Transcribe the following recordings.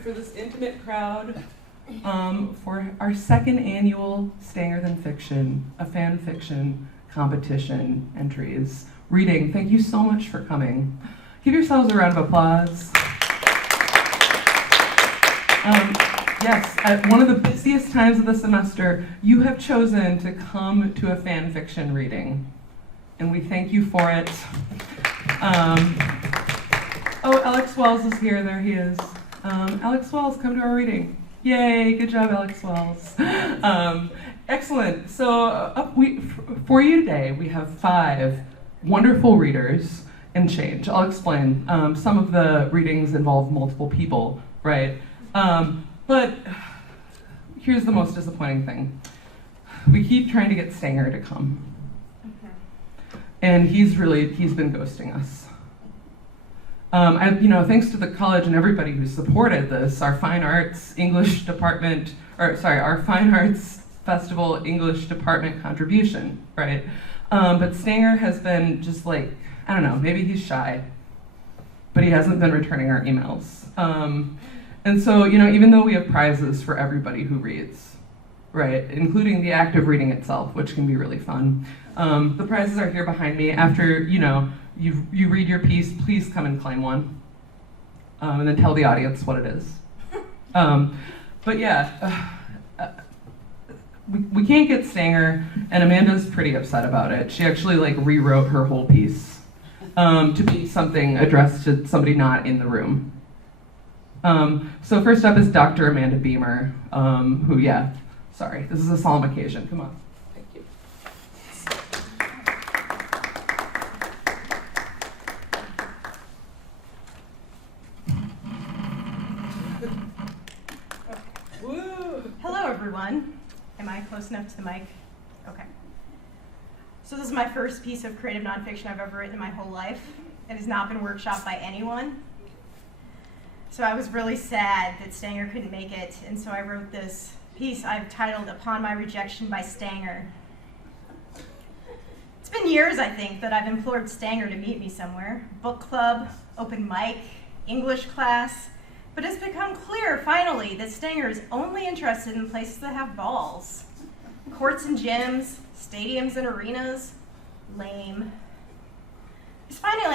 for this intimate crowd for our second annual Stanger Than Fiction, a fan fiction competition entries. Reading, thank you so much for coming. Give yourselves a round of applause. Yes, at one of the busiest times of the semester, you have chosen to come to a fan fiction reading, and we thank you for it. Oh, Alex Wells is here. There he is. Alex Wells, come to our reading. Yay, good job, Alex Wells. Excellent. So for you today, we have 5 wonderful readers and change. I'll explain. Some of the readings involve multiple people, right? But here's the most disappointing thing. We keep trying to get Stanger to come. And he's been ghosting us. Thanks to the college and everybody who supported this, our Fine Arts English Department, our Fine Arts Festival English Department contribution, right? But Stanger has been just like, I don't know, maybe he's shy, but he hasn't been returning our emails. And so, even though we have prizes for everybody who reads, right, including the act of reading itself, which can be really fun, the prizes are here behind me. After, you read your piece, please come and claim one, and then tell the audience what it is. But yeah, we can't get Stanger, and Amanda's pretty upset about it. She actually rewrote her whole piece to be something addressed to somebody not in the room. So first up is Dr. Amanda Bemer, this is a solemn occasion. Come on. Thank you. Woo. Hello, everyone. Am I close enough to the mic? Okay. So this is my first piece of creative nonfiction I've ever written in my whole life. It has not been workshopped by anyone. So I was really sad that Stanger couldn't make it, and so I wrote this piece I've titled Upon My Rejection by Stanger. It's been years, I think, that I've implored Stanger to meet me somewhere. Book club, open mic, English class. But it's become clear, finally, that Stanger is only interested in places that have balls. Courts and gyms, stadiums and arenas. Lame. His final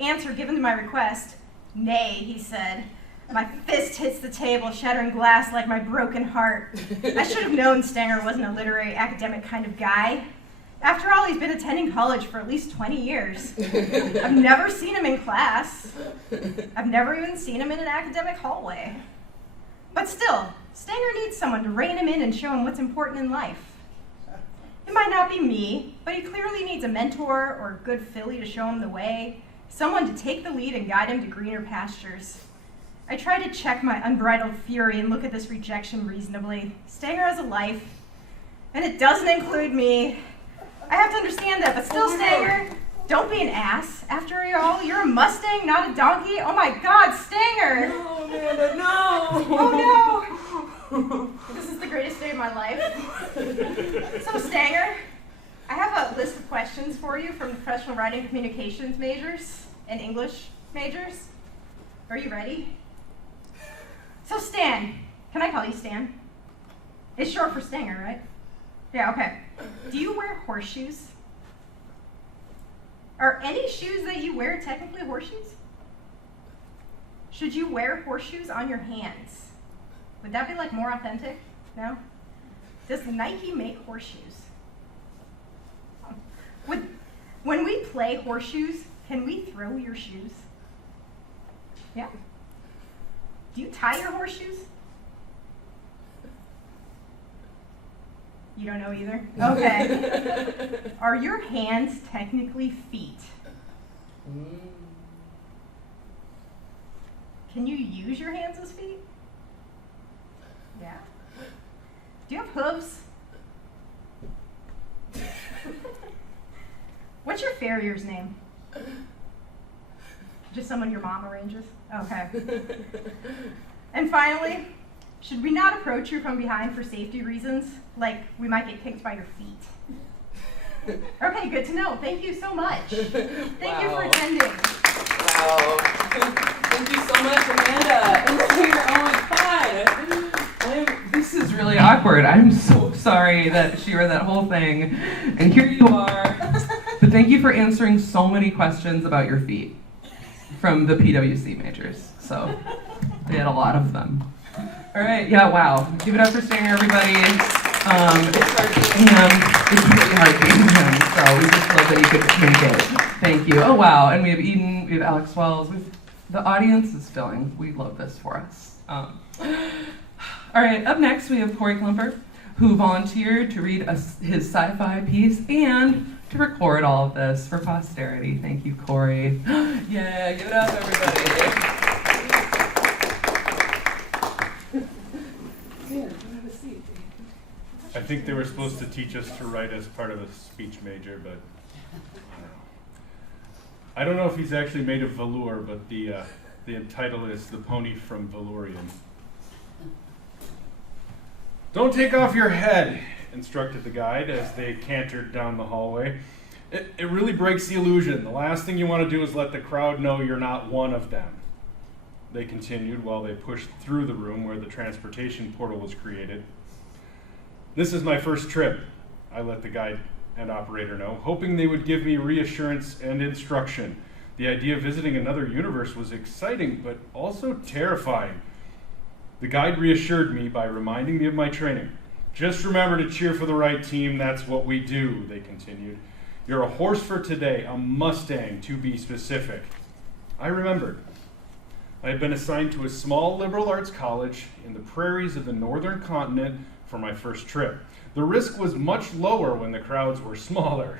answer given to my request, "Nay," he said. My fist hits the table, shattering glass like my broken heart. I should have known Stanger wasn't a literary academic kind of guy. After all, he's been attending college for at least 20 years. I've never seen him in class. I've never even seen him in an academic hallway. But still, Stanger needs someone to rein him in and show him what's important in life. It might not be me, but he clearly needs a mentor or a good filly to show him the way, someone to take the lead and guide him to greener pastures. I try to check my unbridled fury and look at this rejection reasonably. Stanger has a life, and it doesn't include me. I have to understand that, but still, Stanger, don't be an ass. After all, you're a Mustang, not a donkey. Oh my God, Stanger! No, Amanda, no! Oh no! This is the greatest day of my life. So, Stanger, I have a list of questions for you from the professional writing communications majors and English majors. Are you ready? So Stan, can I call you Stan? It's short for Stanger, right? Yeah, okay. Do you wear horseshoes? Are any shoes that you wear technically horseshoes? Should you wear horseshoes on your hands? Would that be more authentic? No? Does Nike make horseshoes? When we play horseshoes, can we throw your shoes? Yeah? Do you tie your horseshoes? You don't know either? Okay. Are your hands technically feet? Can you use your hands as feet? Yeah. Do you have hooves? What's your farrier's name? Just someone your mom arranges? Okay. And finally, should we not approach you from behind for safety reasons? Like, we might get kicked by your feet. Okay, good to know. Thank you so much. Thank you for attending. Wow. Thank you so much, Amanda. And awkward. I'm so sorry that she read that whole thing. And here you are. But thank you for answering so many questions about your feet from the PWC majors. So they had a lot of them. All right, yeah, wow. Give it up for Stanger, everybody. It's hard being him. It's really hard being him. So we just love that you could make it. Thank you. Oh, wow. And we have Eden, we have Alex Wells. The audience is filling. We love this for us. All right, up next we have Cory Klumper, who volunteered to read his sci-fi piece and to record all of this for posterity. Thank you, Cory. Yeah, give it up, everybody. I think they were supposed to teach us to write as part of a speech major, but I don't know if he's actually made of velour, but the title is The Pony from Valurian. Don't take off your head, instructed the guide as they cantered down the hallway. It really breaks the illusion. The last thing you want to do is let the crowd know you're not one of them. They continued while they pushed through the room where the transportation portal was created. This is my first trip, I let the guide and operator know, hoping they would give me reassurance and instruction. The idea of visiting another universe was exciting, but also terrifying. The guide reassured me by reminding me of my training. Just remember to cheer for the right team, that's what we do, they continued. You're a horse for today, a Mustang to be specific. I remembered. I had been assigned to a small liberal arts college in the prairies of the northern continent for my first trip. The risk was much lower when the crowds were smaller.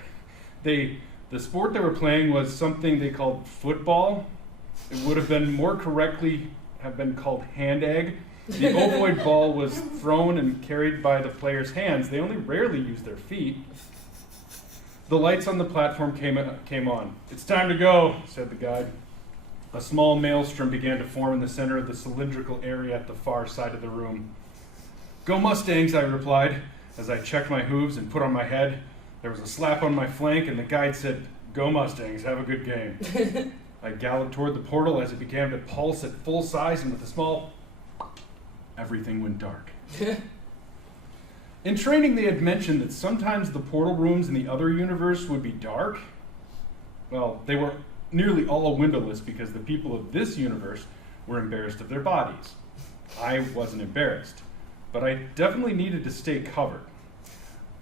The sport they were playing was something they called football. It would have been more correctly have been called hand egg. The ovoid ball was thrown and carried by the players' hands. They only rarely used their feet. The lights on the platform came on. It's time to go, said the guide. A small maelstrom began to form in the center of the cylindrical area at the far side of the room. Go Mustangs, I replied, as I checked my hooves and put on my head. There was a slap on my flank, and the guide said, Go Mustangs, have a good game. I galloped toward the portal as it began to pulse at full size, and with a small, everything went dark. In training, they had mentioned that sometimes the portal rooms in the other universe would be dark. Well, they were nearly all windowless because the people of this universe were embarrassed of their bodies. I wasn't embarrassed, but I definitely needed to stay covered.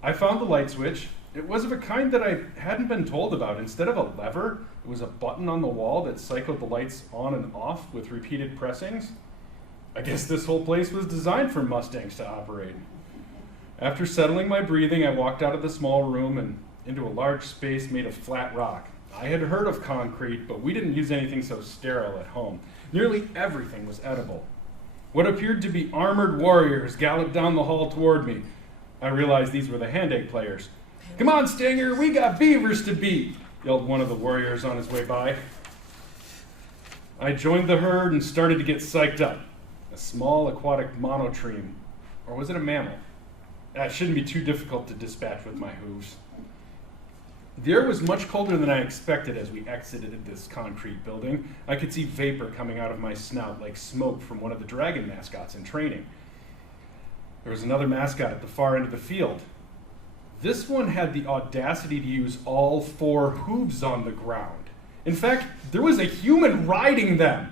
I found the light switch. It was of a kind that I hadn't been told about. Instead of a lever, it was a button on the wall that cycled the lights on and off with repeated pressings. I guess this whole place was designed for Mustangs to operate. After settling my breathing, I walked out of the small room and into a large space made of flat rock. I had heard of concrete, but we didn't use anything so sterile at home. Nearly everything was edible. What appeared to be armored warriors galloped down the hall toward me. I realized these were the hand egg players. Come on, Stanger, we got beavers to beat, yelled one of the warriors on his way by. I joined the herd and started to get psyched up. A small aquatic monotreme, or was it a mammal? That shouldn't be too difficult to dispatch with my hooves. The air was much colder than I expected as we exited this concrete building. I could see vapor coming out of my snout like smoke from one of the dragon mascots in training. There was another mascot at the far end of the field. This one had the audacity to use all 4 hooves on the ground. In fact, there was a human riding them.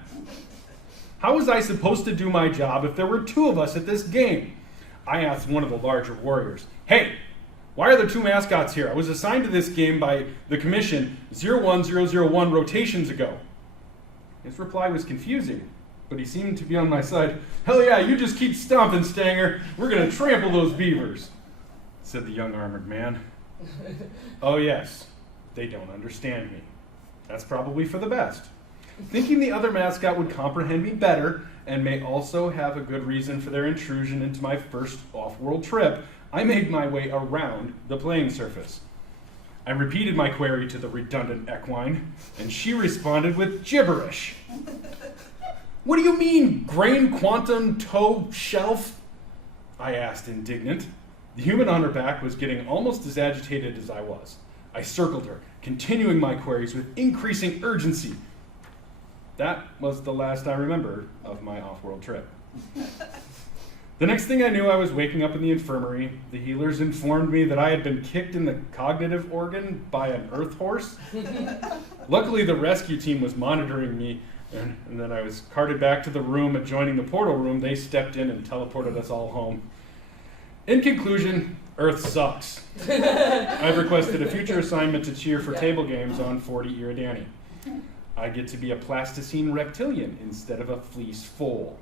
How was I supposed to do my job if there were 2 of us at this game? I asked one of the larger warriors, Hey, why are there 2 mascots here? I was assigned to this game by the commission 01001 rotations ago. His reply was confusing, but he seemed to be on my side. Hell yeah, you just keep stomping, Stanger. We're going to trample those beavers, said the young armored man. Oh yes, they don't understand me. That's probably for the best. Thinking the other mascot would comprehend me better and may also have a good reason for their intrusion into my first off-world trip, I made my way around the playing surface. I repeated my query to the redundant equine, and she responded with gibberish. What do you mean, grain, quantum, toe, shelf? I asked, indignant. The human on her back was getting almost as agitated as I was. I circled her, continuing my queries with increasing urgency. That was the last I remember of my off-world trip. The next thing I knew, I was waking up in the infirmary. The healers informed me that I had been kicked in the cognitive organ by an earth horse. Luckily, the rescue team was monitoring me, and then I was carted back to the room adjoining the portal room. They stepped in and teleported us all home. In conclusion, Earth sucks. I've requested a future assignment to cheer for table games on 40 Iridani. I get to be a plasticine reptilian instead of a fleece foal.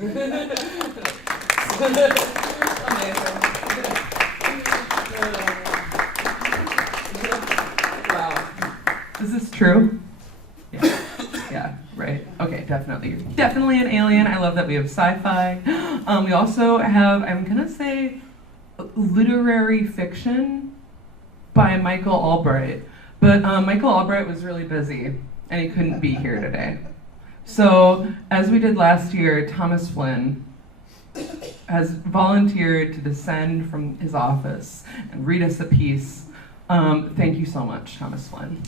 Amazing. Wow. Is this true? Yeah. Yeah, right. Okay, definitely. You're definitely an alien. I love that we have sci-fi. We also have, I'm gonna say, literary fiction by Michael Albright. But Michael Albright was really busy and he couldn't be here today. So, as we did last year, Thomas Flynn has volunteered to descend from his office and read us a piece. Thank you so much, Thomas Flynn.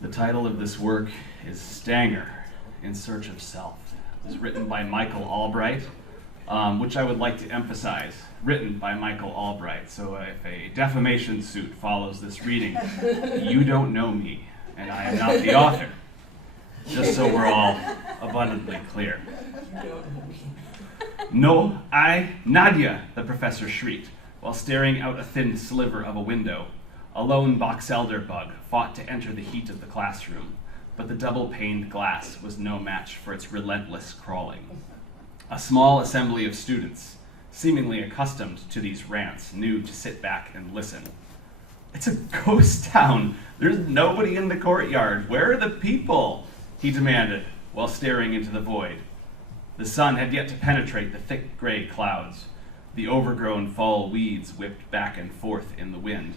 The title of this work is Stanger, In Search of Self. It was written by Michael Albright, which I would like to emphasize, written by Michael Albright. So if a defamation suit follows this reading, you don't know me, and I am not the author. Just so we're all abundantly clear. No, I, Nadia, the professor shrieked, while staring out a thin sliver of a window. A lone box elder bug fought to enter the heat of the classroom, but the double-paned glass was no match for its relentless crawling. A small assembly of students, seemingly accustomed to these rants, knew to sit back and listen. It's a ghost town. There's nobody in the courtyard. Where are the people? He demanded, while staring into the void. The sun had yet to penetrate the thick gray clouds. The overgrown fall weeds whipped back and forth in the wind.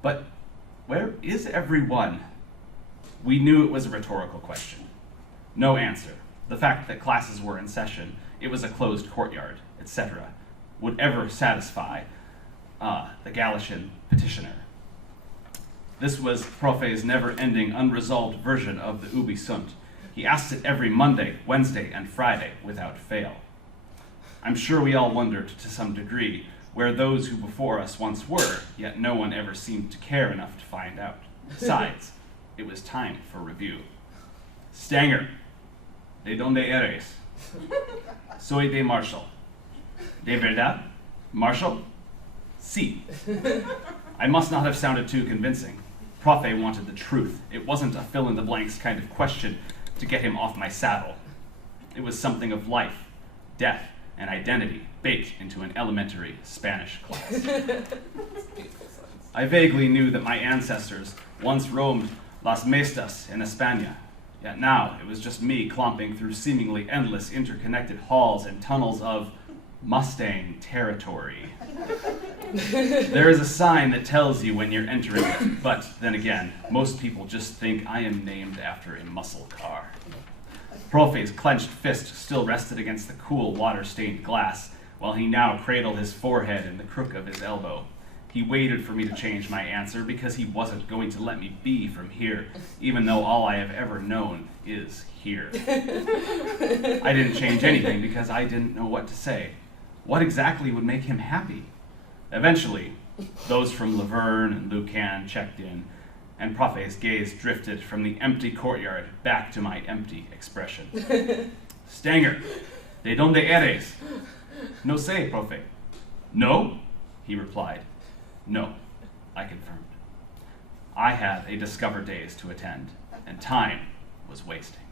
But where is everyone? We knew it was a rhetorical question. No answer. The fact that classes were in session, it was a closed courtyard, etc., would ever satisfy the Galician petitioner. This was Profe's never-ending, unresolved version of the ubi sunt. He asked it every Monday, Wednesday, and Friday without fail. I'm sure we all wondered, to some degree, where those who before us once were, yet no one ever seemed to care enough to find out. Besides, it was time for review. Stanger, ¿de dónde eres? Soy de Marshall. ¿De verdad? Marshall? Sí. I must not have sounded too convincing. Profe wanted the truth. It wasn't a fill-in-the-blanks kind of question to get him off my saddle. It was something of life, death, and identity baked into an elementary Spanish class. I vaguely knew that my ancestors once roamed Las Mestas in España, yet now it was just me clomping through seemingly endless interconnected halls and tunnels of Mustang territory. There is a sign that tells you when you're entering it, but then again, most people just think I am named after a muscle car. Profe's clenched fist still rested against the cool, water-stained glass, while he now cradled his forehead in the crook of his elbow. He waited for me to change my answer because he wasn't going to let me be from here, even though all I have ever known is here. I didn't change anything because I didn't know what to say. What exactly would make him happy? Eventually, those from Laverne and Lucan checked in, and Profe's gaze drifted from the empty courtyard back to my empty expression. Stanger, ¿de dónde eres? No sé, Profe. No? He replied. No, I confirmed. I had a Discover Days to attend, and time was wasting.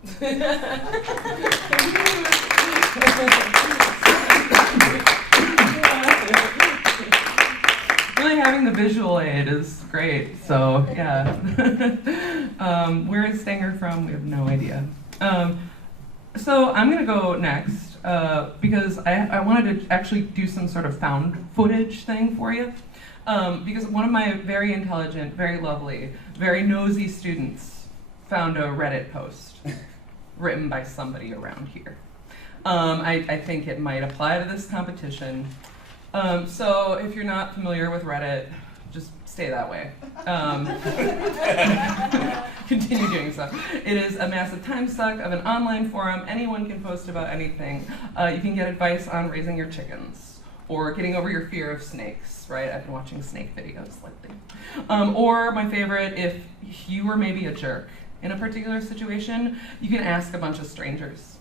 Really having the visual aid is great, so yeah. Where is Stanger from? We have no idea. So I'm gonna go next because I wanted to actually do some sort of found footage thing for you. Because one of my very intelligent, very lovely, very nosy students found a Reddit post written by somebody around here. I think it might apply to this competition. So if you're not familiar with Reddit, just stay that way. If continue doing so. It is a massive time suck of an online forum. Anyone can post about anything. You can get advice on raising your chickens or getting over your fear of snakes, right? I've been watching snake videos lately. Or my favorite, if you were maybe a jerk in a particular situation, you can ask a bunch of strangers,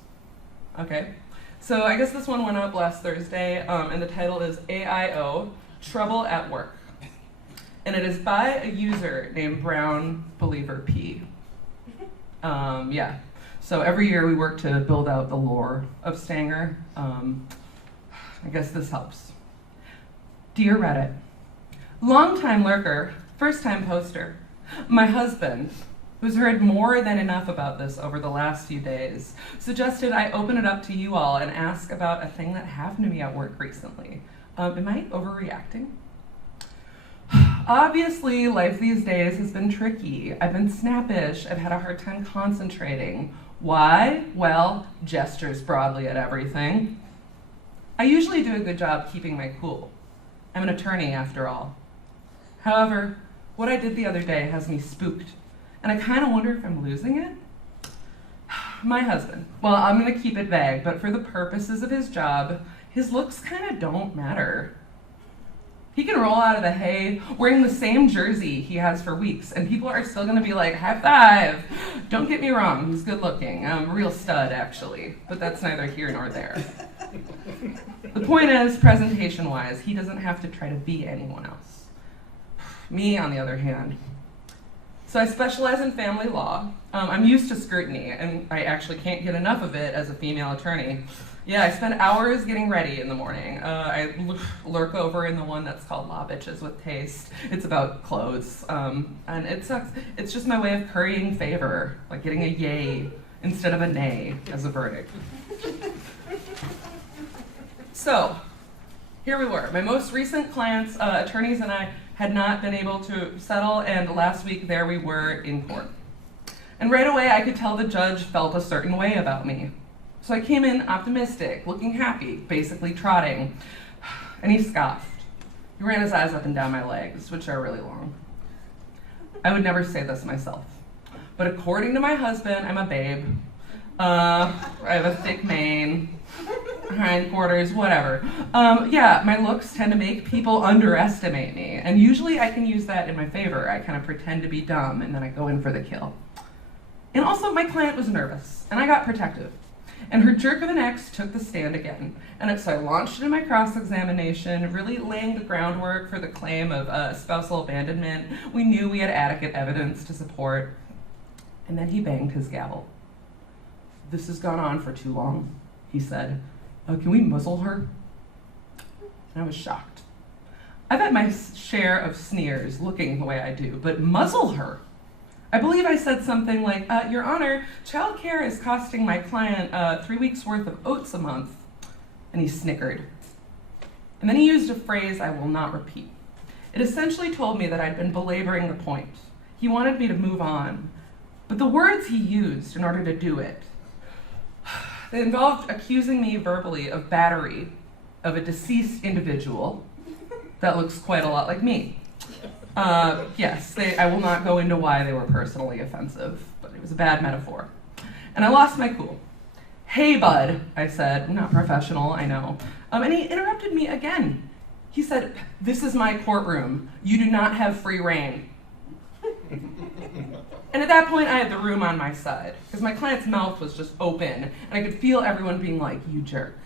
okay? So I guess this one went up last Thursday, and the title is AIO, Trouble at Work. And it is by a user named Brown Believer P. Yeah, so every year we work to build out the lore of Stanger. I guess this helps. Dear Reddit, longtime lurker, first-time poster. My husband, who's heard more than enough about this over the last few days, suggested I open it up to you all and ask about a thing that happened to me at work recently. Am I overreacting? Obviously, life these days has been tricky. I've been snappish. I've had a hard time concentrating. Why? Well, gestures broadly at everything. I usually do a good job keeping my cool. I'm an attorney, after all. However, what I did the other day has me spooked, and I kind of wonder if I'm losing it. My husband, well, I'm gonna keep it vague, but for the purposes of his job, his looks kind of don't matter. He can roll out of the hay wearing the same jersey he has for weeks, and people are still gonna be like, high five. Don't get me wrong, he's good looking. Real stud, actually, but that's neither here nor there. The point is, presentation-wise, he doesn't have to try to be anyone else. Me, on the other hand. So I specialize in family law. I'm used to scrutiny, and I actually can't get enough of it as a female attorney. Yeah, I spend hours getting ready in the morning. I lurk over in the one that's called Law Bitches with Taste. It's about clothes, and it sucks. It's just my way of currying favor, like getting a yay instead of a nay as a verdict. So, here we were. My most recent clients, attorneys and I, had not been able to settle, and last week there we were in court. And right away I could tell the judge felt a certain way about me. So I came in optimistic, looking happy, basically trotting, and he scoffed. He ran his eyes up and down my legs, which are really long. I would never say this myself, but according to my husband, I'm a babe. I have a thick mane, hindquarters, whatever. Yeah, my looks tend to make people underestimate me, and usually I can use that in my favor. I kind of pretend to be dumb, and then I go in for the kill. And also, my client was nervous, and I got protective. And her jerk of an ex took the stand again. And so I launched into my cross-examination, really laying the groundwork for the claim of spousal abandonment. We knew we had adequate evidence to support. And then he banged his gavel. "This has gone on for too long," he said. "Can we muzzle her?" And I was shocked. I've had my share of sneers looking the way I do, but muzzle her? I believe I said something like, "Your Honor, childcare is costing my client 3 weeks worth of oats a month." And he snickered. And then he used a phrase I will not repeat. It essentially told me that I'd been belaboring the point. He wanted me to move on. But the words he used in order to do it, they involved accusing me verbally of battery of a deceased individual that looks quite a lot like me. Yes, I will not go into why they were personally offensive, but it was a bad metaphor. And I lost my cool. "Hey, bud," I said, not professional, I know. And he interrupted me again. He said, "This is my courtroom. You do not have free reign." And at that point, I had the room on my side, because my client's mouth was just open, and I could feel everyone being like, "You jerk."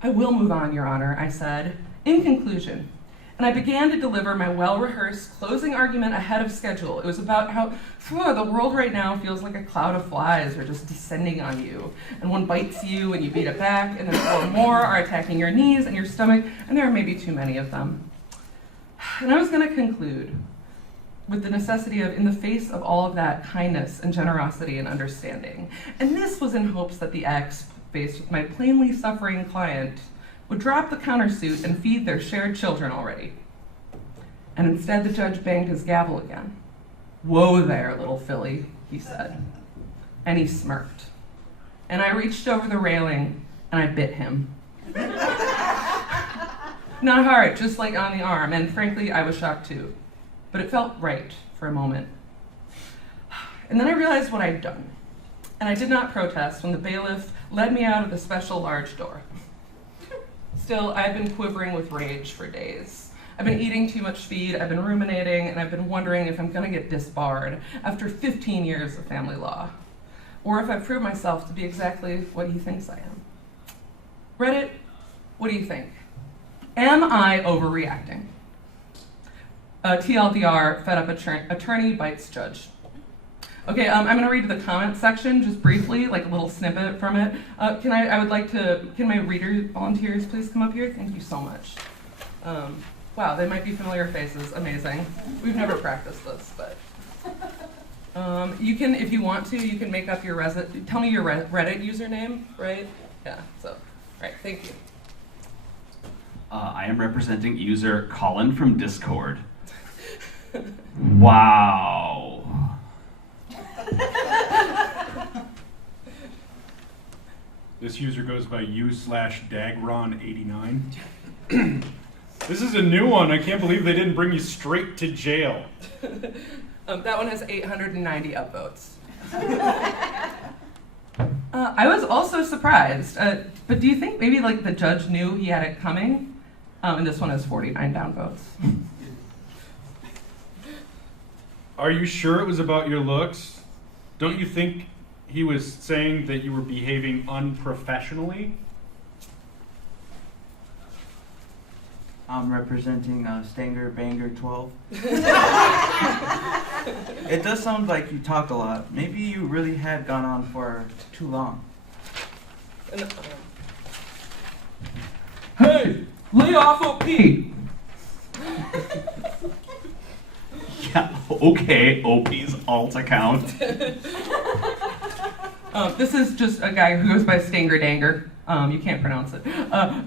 "I will move on, Your Honor," I said. In conclusion, and I began to deliver my well-rehearsed closing argument ahead of schedule. It was about how the world right now feels like a cloud of flies are just descending on you. And one bites you and you beat it back, and then 4 more are attacking your knees and your stomach, and there are maybe too many of them. And I was going to conclude with the necessity of, in the face of all of that, kindness and generosity and understanding. And this was in hopes that the ex, faced with my plainly suffering client, would drop the countersuit and feed their shared children already. And instead the judge banged his gavel again. "Whoa there, little filly," he said. And he smirked. And I reached over the railing and I bit him. Not hard, just like on the arm, and frankly I was shocked too. But it felt right for a moment. And then I realized what I'd done. And I did not protest when the bailiff led me out of the special large door. Still, I've been quivering with rage for days. I've been eating too much feed, I've been ruminating, and I've been wondering if I'm gonna get disbarred after 15 years of family law, or if I've proved myself to be exactly what he thinks I am. Reddit, what do you think? Am I overreacting? TLDR, fed up attorney bites judge. Okay, I'm gonna read the comment section just briefly, like a little snippet from it. Can my reader volunteers please come up here? Thank you so much. Wow, they might be familiar faces, amazing. We've never practiced this, but. You can, if you want to, you can make up your tell me your Reddit username, right? Yeah, so, right, thank you. I am representing user Colin from Discord. Wow. This user goes by u/Dagron89. This is a new one. I can't believe they didn't bring you straight to jail. That one has 890 upvotes. I was also surprised, but do you think maybe like the judge knew he had it coming? And this one has 49 downvotes. Are you sure it was about your looks? Don't you think he was saying that you were behaving unprofessionally? I'm representing Stanger Banger 12. It does sound like you talk a lot. Maybe you really had gone on for too long. Hey, lay off OP! Yeah, okay, OP's alt account. This is just a guy who goes by Stanger Danger. You can't pronounce it.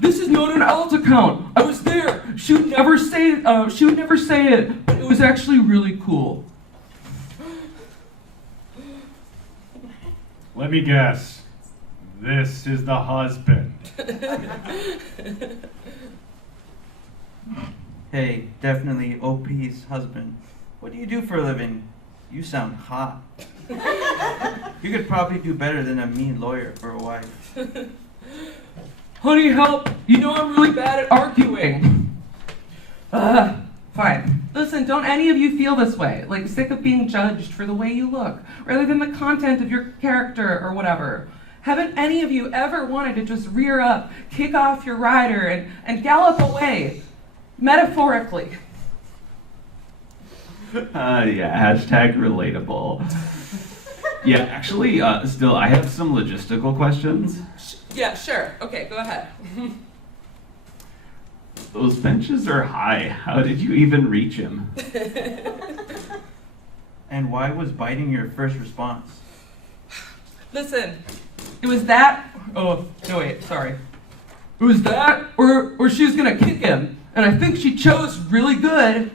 This is not an alt account. I was there. She would never say it, but it was actually really cool. Let me guess. This is the husband. Hey, definitely OP's husband. What do you do for a living? You sound hot. You could probably do better than a mean lawyer for a wife. Honey, help! You know I'm really bad at arguing. Fine. Listen, don't any of you feel this way, like sick of being judged for the way you look, rather than the content of your character or whatever. Haven't any of you ever wanted to just rear up, kick off your rider, and gallop away, metaphorically? Yeah, hashtag relatable. Yeah, actually, still, I have some logistical questions. Yeah, sure. Okay, go ahead. Those benches are high. How did you even reach him? And why was biting your first response? Listen, it was that. Oh, no, wait, sorry. It was that, or she was gonna kick him, and I think she chose really good.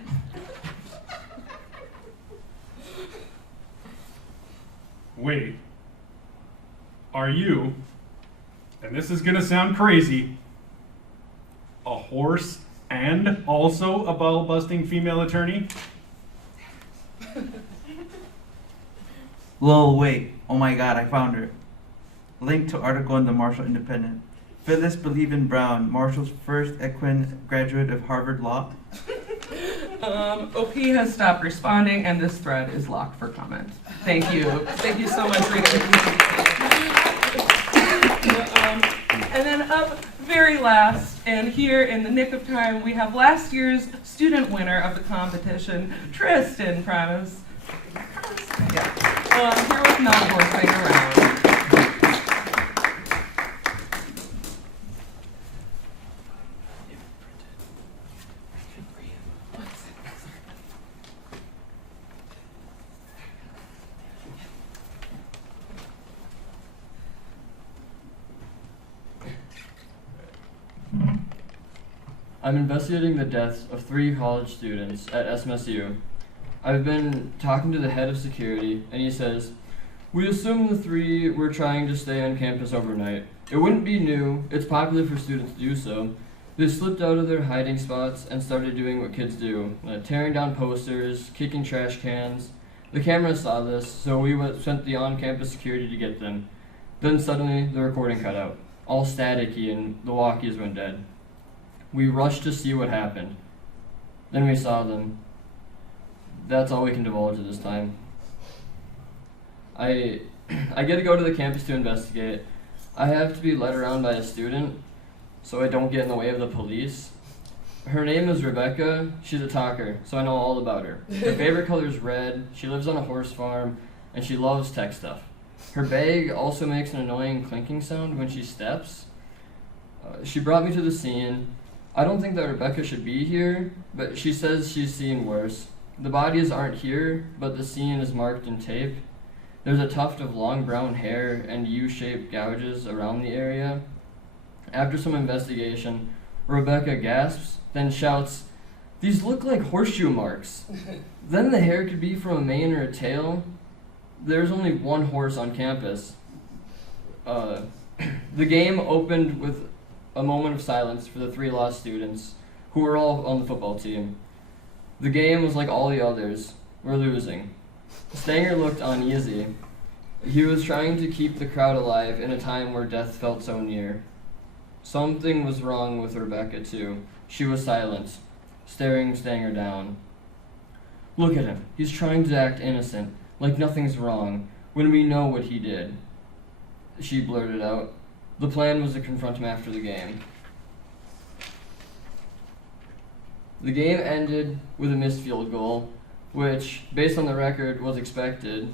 Wait. Are you, and this is gonna sound crazy, a horse and also a ball-busting female attorney? Lol, wait. Oh my god, I found her. Link to article in the Marshall Independent. Phyllis Believe Brown, Marshall's first equine graduate of Harvard Law. OP has stopped responding, and this thread is locked for comment. Thank you. Thank you so much, Rita. And then up very last, and here in the nick of time, we have last year's student winner of the competition, Tristan Primus. Yeah. Here with not horsing around. I'm investigating the deaths of 3 college students at SMSU. I've been talking to the head of security, and he says, "We assume the 3 were trying to stay on campus overnight. It wouldn't be new, it's popular for students to do so. They slipped out of their hiding spots and started doing what kids do, tearing down posters, kicking trash cans. The cameras saw this, so we sent the on-campus security to get them. Then suddenly, the recording cut out. All staticky and the walkies went dead. We rushed to see what happened. Then we saw them. That's all we can divulge at this time. I get to go to the campus to investigate. I have to be led around by a student, so I don't get in the way of the police. Her name is Rebecca. She's a talker, so I know all about her. Her favorite color is red, she lives on a horse farm, and she loves tech stuff. Her bag also makes an annoying clinking sound when she steps. She brought me to the scene. I don't think that Rebecca should be here, but she says she's seen worse. The bodies aren't here, but the scene is marked in tape. There's a tuft of long brown hair and U-shaped gouges around the area. After some investigation, Rebecca gasps, then shouts, "These look like horseshoe marks." Then the hair could be from a mane or a tail. There's only one horse on campus. The game opened with a moment of silence for the 3 lost students, who were all on the football team. The game was like all the others. We're losing. Stanger looked uneasy. He was trying to keep the crowd alive in a time where death felt so near. Something was wrong with Rebecca, too. She was silent, staring Stanger down. "Look at him. He's trying to act innocent, like nothing's wrong, when we know what he did," she blurted out. The plan was to confront him after the game. The game ended with a missed field goal, which, based on the record, was expected.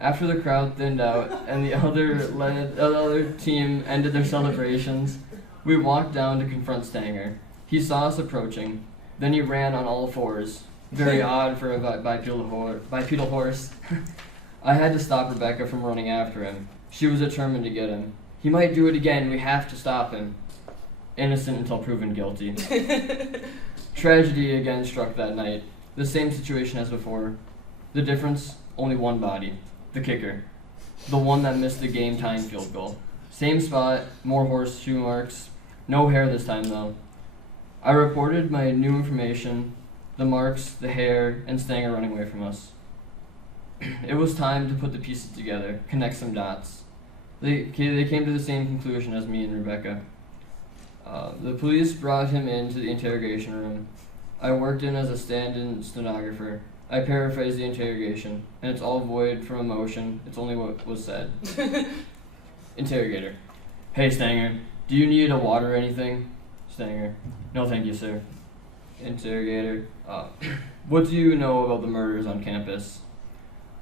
After the crowd thinned out and the other team ended their celebrations, we walked down to confront Stanger. He saw us approaching. Then he ran on all fours. Very odd for a bipedal horse. I had to stop Rebecca from running after him. She was determined to get him. He might do it again. We have to stop him. Innocent until proven guilty. Tragedy again struck that night. The same situation as before. The difference, only one body. The kicker. The one that missed the game-tying field goal. Same spot, more horseshoe marks. No hair this time, though. I reported my new information, the marks, the hair, and Stanger running away from us. It was time to put the pieces together, connect some dots. They came to the same conclusion as me and Rebecca. The police brought him into the interrogation room. I worked in as a stand-in stenographer. I paraphrased the interrogation, and it's all void from emotion. It's only what was said. Interrogator. "Hey, Stanger, do you need a water or anything?" Stanger. "No, thank you, sir." Interrogator. What do you know about the murders on campus?"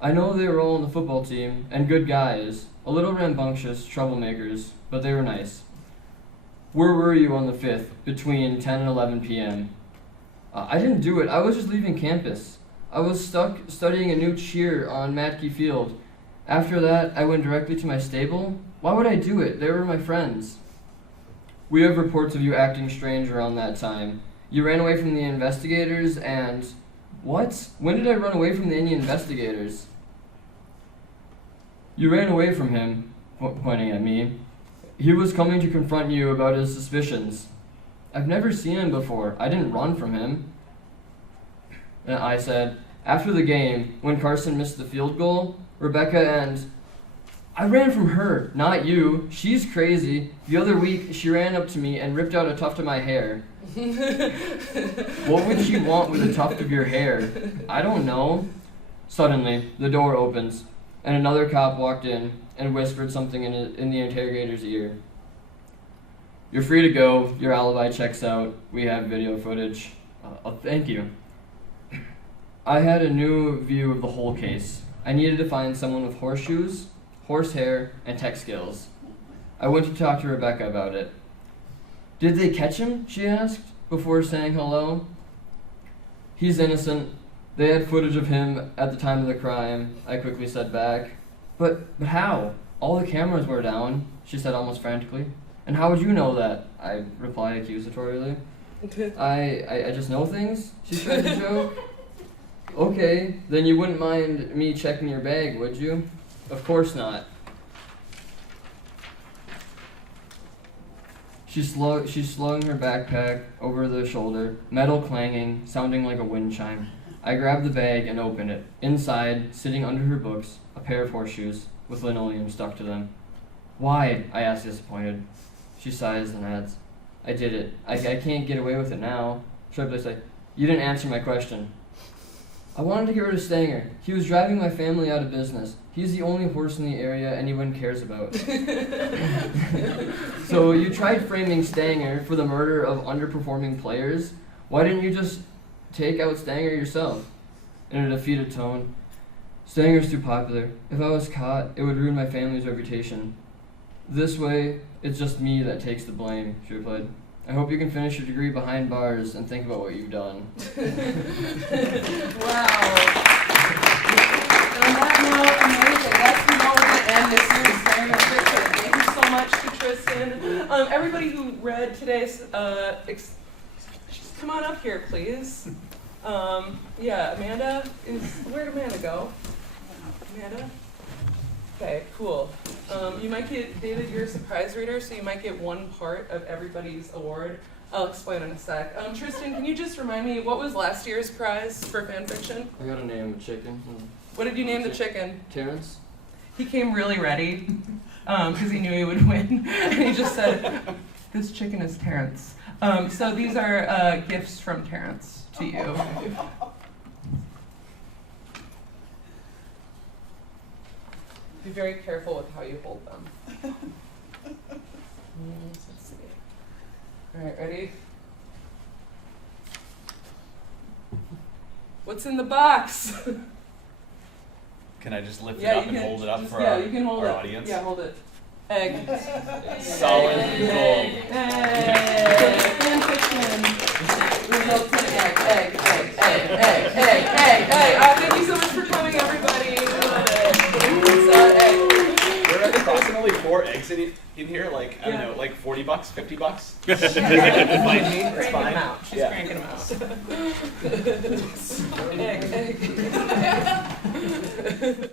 "I know they were all on the football team, and good guys. A little rambunctious, troublemakers, but they were nice." "Where were you on the 5th, between 10 and 11 p.m.? "I didn't do it. I was just leaving campus. I was stuck studying a new cheer on Matkey Field. After that, I went directly to my stable. Why would I do it? They were my friends." "We have reports of you acting strange around that time. You ran away from the investigators and..." "What? When did I run away from any investigators?" "You ran away from him," pointing at me. "He was coming to confront you about his suspicions." "I've never seen him before. I didn't run from him." And I said, "After the game, when Carson missed the field goal, Rebecca and..." "I ran from her, not you. She's crazy. The other week, she ran up to me and ripped out a tuft of my hair." "What would she want with a tuft of your hair?" "I don't know." Suddenly, the door opens, and another cop walked in and whispered something in the interrogator's ear. "You're free to go. Your alibi checks out. We have video footage." Thank you." I had a new view of the whole case. I needed to find someone with horseshoes, horse hair, and tech skills. I went to talk to Rebecca about it. "Did they catch him?" she asked, before saying hello. "He's innocent. They had footage of him at the time of the crime," I quickly said back. But how? All the cameras were down," she said almost frantically. "And how would you know that?" I replied accusatorily. I just know things," she tried to joke. "Okay, then you wouldn't mind me checking your bag, would you?" "Of course not." She's slung her backpack over the shoulder, metal clanging, sounding like a wind chime. I grabbed the bag and opened it. Inside, sitting under her books, a pair of horseshoes with linoleum stuck to them. Why? I asked, disappointed. She sighs and adds, I did it. I can't get away with it now. Sharply say, you didn't answer my question. I wanted to get rid of Stanger. He was driving my family out of business. He's the only horse in the area anyone cares about. So you tried framing Stanger for the murder of underperforming players? Why didn't you just take out Stanger yourself? In a defeated tone, Stanger's too popular. If I was caught, it would ruin my family's reputation. This way, it's just me that takes the blame, she replied. I hope you can finish your degree behind bars and think about what you've done. Wow. On that note, amazing. That's the moment to end this year's Stanger Fiction. Thank you so much to Tristan. Everybody who read today's, just come on up here, please. Yeah, Amanda where'd Amanda go? Amanda? Okay, cool. You might get, David, you're a surprise reader, so you might get one part of everybody's award. I'll explain in a sec. Tristan, can you just remind me, what was last year's prize for fanfiction? I got to name a chicken. What did you name the chicken? Terrence? He came really ready, because he knew he would win. And he just said, this chicken is Terrence. So these are gifts from Terrence to you. Be very careful with how you hold them. Let's see. All right, ready? What's in the box? Can I just lift it up and hold it up for our, you can hold our it. audience? Yeah, hold it. Egg. Solid gold. Hey! Fanfiction. Results in egg. Thank you so much for coming, everybody. There are approximately 4 eggs in here, like, I don't know, like $40, $50? Find me, it's fine. She's cranking them out. Egg.